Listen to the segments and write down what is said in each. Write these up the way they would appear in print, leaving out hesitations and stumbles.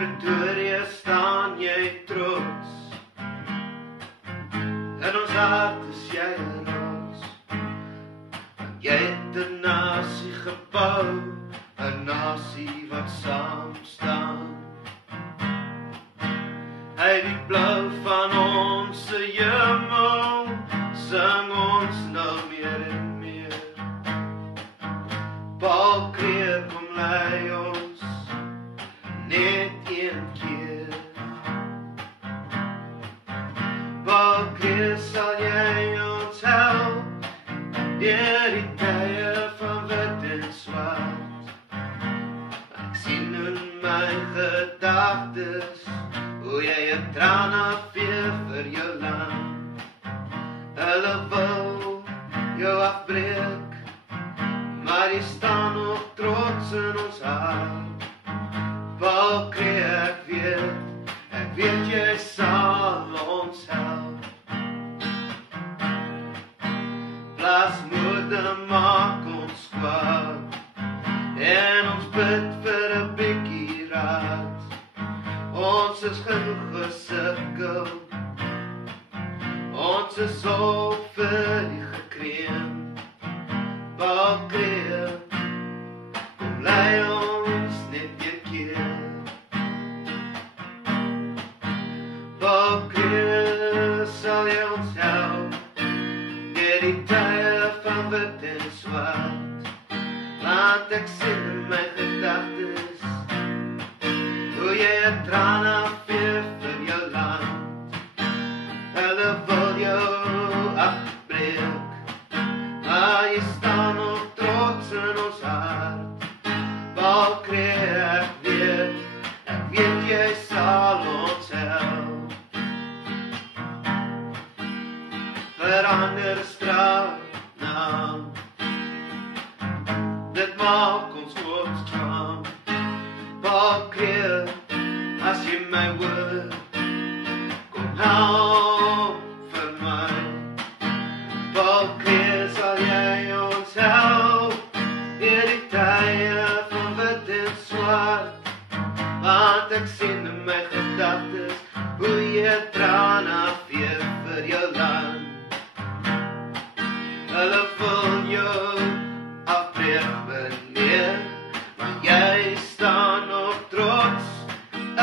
Pretoria staan jy trots. In ons hart is jy 'n rots. Want jy het 'n nasie gebou, 'n nasie wat saam staan. Hy die blou van ons hemel, sing ons nou meer en meer. Paul Kruger kom lei ons net een keer. Paul Kruger sal jy ons help deur die tye van wit en swart. Ek sien in my gedagtes hoe jy 'n traan afvee vir jou land. Hulle wil jou afbreek, maar jy staan nog trots in ons hart. Paul Kruger, ek weet jy sal ons help. Plaasmoorde maak ons kwaad, en ons bid vir 'n bietjie raad. Ons is genoeg gesukkel, ons is al vir die gekreem. Paul Kruger, kom lei ons net een keer. Paul Kruger, sal jy ons help deur die tye van wit en swart. Want ek sien in my gedagtes hoe jy 'n traan afvee vir jou land. Hulle wil jou afbreek, maar jy staan nog trots in ons hart. Paul Kruger, ek weet jy sal ons help. Verander straatnaam, dit maak ons oorskam. Paul Kruger, as jy my hoor, kom help vir my. Paul Kruger, sal jy ons help deur die tye van wit en swart. Want ek sien in my gedagtes hoe jy traan afvee vir jou land. Hulle wil jou afbreek meneer, maar jy staan nog trots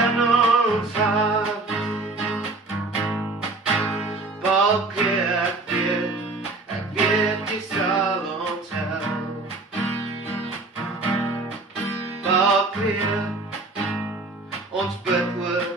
in ons hart. Paul Kruger, ek weet jy sal ons help. Paul Kruger, ons bid oor